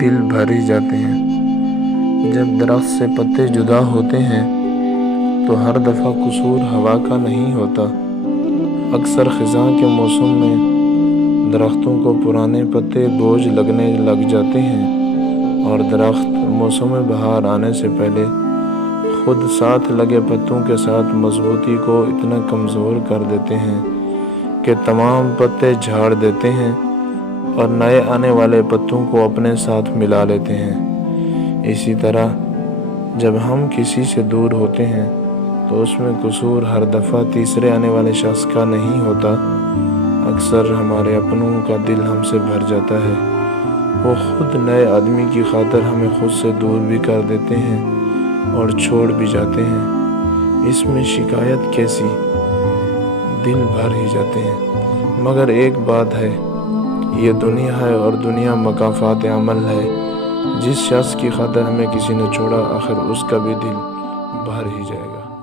دل بھر ہی جاتے ہیں۔ جب درخت سے پتے جدا ہوتے ہیں تو ہر دفعہ قصور ہوا کا نہیں ہوتا۔ اکثر خزاں کے موسم میں درختوں کو پرانے پتے بوجھ لگنے لگ جاتے ہیں اور درخت موسم بہار آنے سے پہلے خود ساتھ لگے پتوں کے ساتھ مضبوطی کو اتنا کمزور کر دیتے ہیں کہ تمام پتے جھاڑ دیتے ہیں اور نئے آنے والے پتوں کو اپنے ساتھ ملا لیتے ہیں۔ اسی طرح جب ہم کسی سے دور ہوتے ہیں تو اس میں قصور ہر دفعہ تیسرے آنے والے شخص کا نہیں ہوتا۔ اکثر ہمارے اپنوں کا دل ہم سے بھر جاتا ہے، وہ خود نئے آدمی کی خاطر ہمیں خود سے دور بھی کر دیتے ہیں اور چھوڑ بھی جاتے ہیں۔ اس میں شکایت کیسی، دل بھر ہی جاتے ہیں۔ مگر ایک بات ہے، یہ دنیا ہے اور دنیا مکافات عمل ہے۔ جس شخص کی خاطر ہمیں کسی نے چھوڑا، آخر اس کا بھی دل بھر ہی جائے گا۔